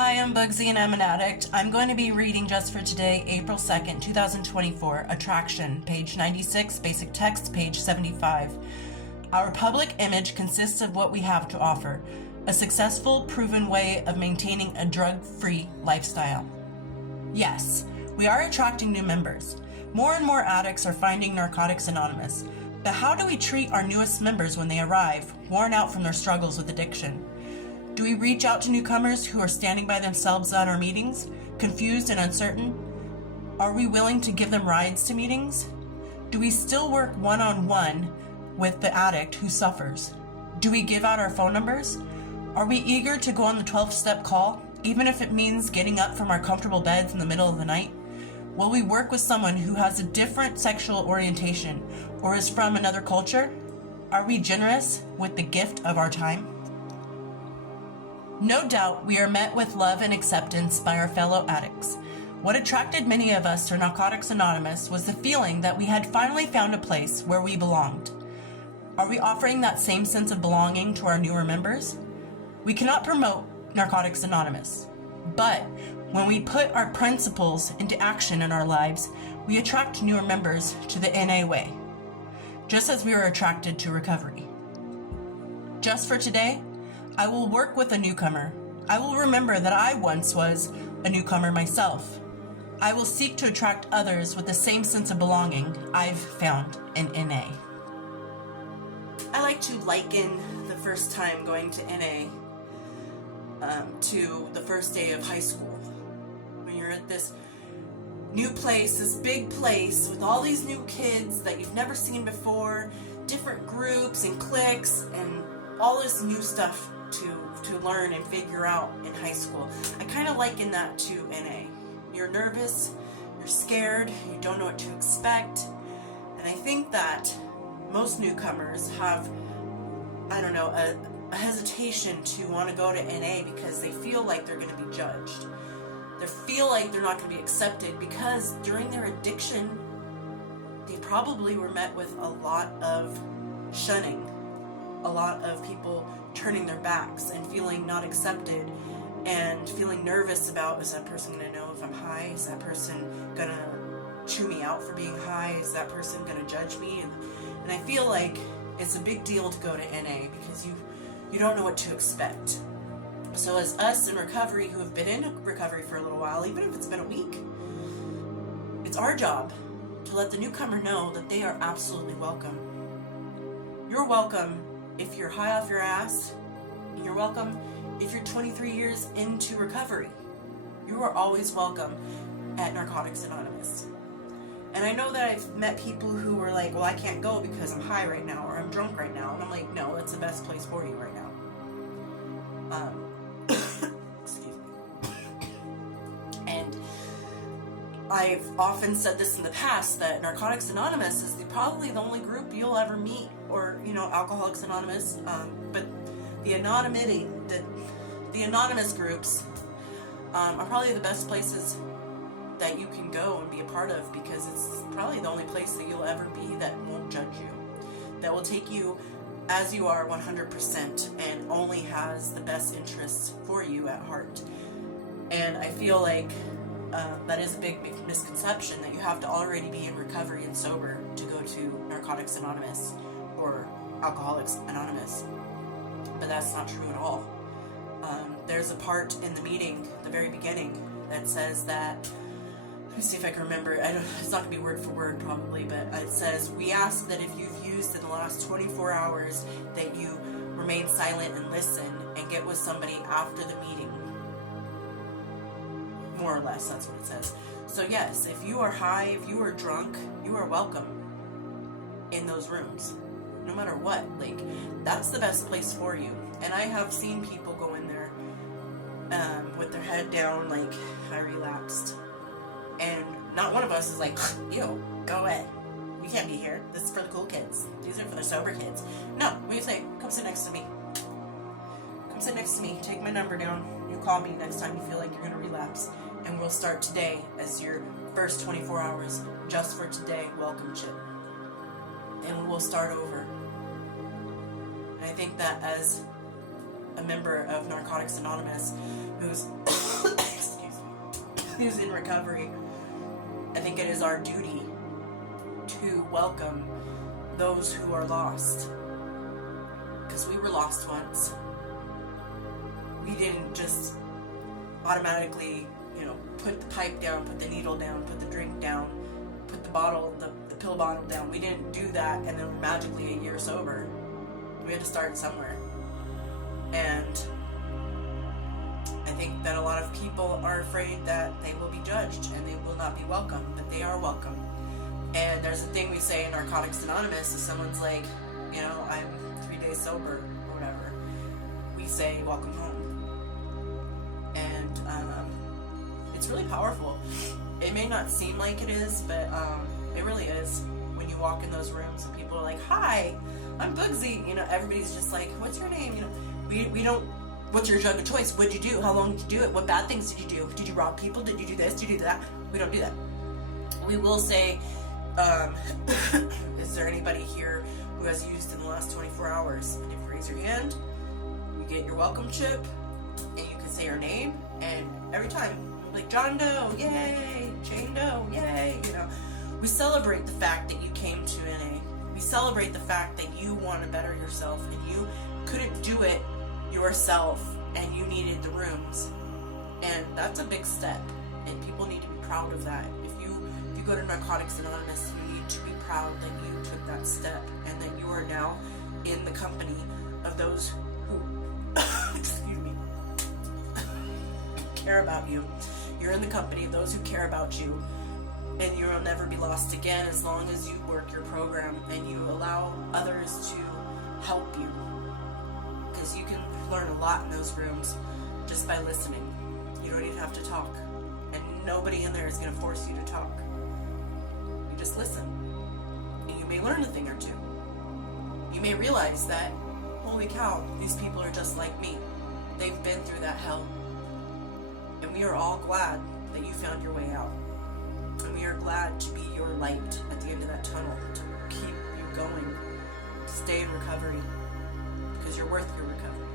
Hi, I'm Bugsy and I'm an addict. I'm going to be reading just for today, April 2nd, 2024, Attraction, page 96, basic text, page 75. Our public image consists of what we have to offer, a successful, proven way of maintaining a drug-free lifestyle. Yes, we are attracting new members. More and more addicts are finding Narcotics Anonymous. But how do we treat our newest members when they arrive, worn out from their struggles with addiction? Do we reach out to newcomers who are standing by themselves at our meetings, confused and uncertain? Are we willing to give them rides to meetings? Do we still work one-on-one with the addict who suffers? Do we give out our phone numbers? Are we eager to go on the 12-step call, even if it means getting up from our comfortable beds in the middle of the night? Will we work with someone who has a different sexual orientation or is from another culture? Are we generous with the gift of our time? No doubt we are met with love and acceptance by our fellow addicts. What attracted many of us to Narcotics Anonymous was the feeling that we had finally found a place where we belonged. Are we offering that same sense of belonging to our newer members? We cannot promote Narcotics Anonymous, but when we put our principles into action in our lives, we attract newer members to the NA way, just as we are attracted to recovery. Just for today, I will work with a newcomer. I will remember that I once was a newcomer myself. I will seek to attract others with the same sense of belonging I've found in NA. I like to liken the first time going to NA to the first day of high school. When you're at this new place, this big place with all these new kids that you've never seen before, different groups and cliques and all this new stuff to learn and figure out in high school. I kind of liken that to NA. You're nervous, you're scared, you don't know what to expect, and I think that most newcomers have, a hesitation to want to go to NA because they feel like they're going to be judged. They feel like they're not going to be accepted because during their addiction, they probably were met with a lot of shunning, a lot of people turning their backs and feeling not accepted and feeling nervous about, is that person going to know if I'm high? Is that person going to chew me out for being high? Is that person going to judge me? And I feel like it's a big deal to go to NA because you don't know what to expect. So as us in recovery who have been in recovery for a little while, even if it's been a week, it's our job to let the newcomer know that they are absolutely welcome. You're welcome if you're high off your ass, and you're welcome if you're 23 years into recovery. You are always welcome at Narcotics Anonymous. And I know that I've met people who were like, well, I can't go because I'm high right now or I'm drunk right now. And I'm like, no, it's the best place for you right now. Excuse me. And I've often said this in the past that Narcotics Anonymous is probably the only group you'll ever meet, or Alcoholics Anonymous. But the anonymity, the anonymous groups are probably the best places that you can go and be a part of, because it's probably the only place that you'll ever be that won't judge you, that will take you as you are 100% and only has the best interests for you at heart. And I feel like that is a big misconception, that you have to already be in recovery and sober to go to Narcotics Anonymous or Alcoholics Anonymous. But that's not true at all. There's a part in the meeting, the very beginning, that says that, let me see if I can remember, it's not going to be word for word probably, but it says, we ask that if you've used in the last 24 hours that you remain silent and listen and get with somebody after the meeting. More or less, that's what it says. So yes, if you are high, if you are drunk, you are welcome in those rooms. No matter what, that's the best place for you. And I have seen people go in there with their head down, like, I relapsed. And not one of us is like, ew, go away. You can't be here. This is for the cool kids. These are for the sober kids. No, we say, come sit next to me. Come sit next to me. Take my number down. You call me next time you feel like you're going to relapse. And we'll start today as your first 24 hours. Just for today, welcome chip. And we'll start over. And I think that as a member of Narcotics Anonymous who's who's in recovery, I think it is our duty to welcome those who are lost. Because we were lost once. We didn't just automatically, put the pipe down, put the needle down, put the drink down, put the pill bottle down. We didn't do that and then we're magically a year sober. We had to start somewhere. And I think that a lot of people are afraid that they will be judged and they will not be welcome, but they are welcome. And there's a thing we say in Narcotics Anonymous, if someone's like, I'm 3 days sober or whatever, we say, welcome home. And it's really powerful. It may not seem like it is, but it really is. When you walk in those rooms and people are like, hi, I'm Bugsy, everybody's just like, what's your name? We don't, what's your drug of choice? What'd you do? How long did you do it? What bad things did you do? Did you rob people? Did you do this? Did you do that? We don't do that. We will say, is there anybody here who has used in the last 24 hours? And if you raise your hand, you get your welcome chip, and you can say your name, and every time, like John Doe, yay, Jane Doe, yay, we celebrate the fact that you came to NA. We celebrate the fact that you want to better yourself, and you couldn't do it yourself, and you needed the rooms, and that's a big step, and people need to be proud of that. If you go to Narcotics Anonymous, you need to be proud that you took that step, and that you are now in the company of those who excuse me, care about you. You're in the company of those who care about you, and you will never be lost again as long as you work your program and you allow others to help you. Because you can learn a lot in those rooms just by listening. You don't even have to talk, and nobody in there is going to force you to talk. You just listen, and you may learn a thing or two. You may realize that, holy cow, these people are just like me. They've been through that hell. And we are all glad that you found your way out. And we are glad to be your light at the end of that tunnel, to keep you going, to stay in recovery, because you're worth your recovery.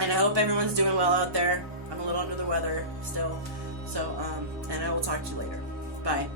And I hope everyone's doing well out there. I'm a little under the weather still. So, and I will talk to you later. Bye.